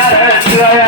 எதிர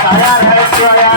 தாயார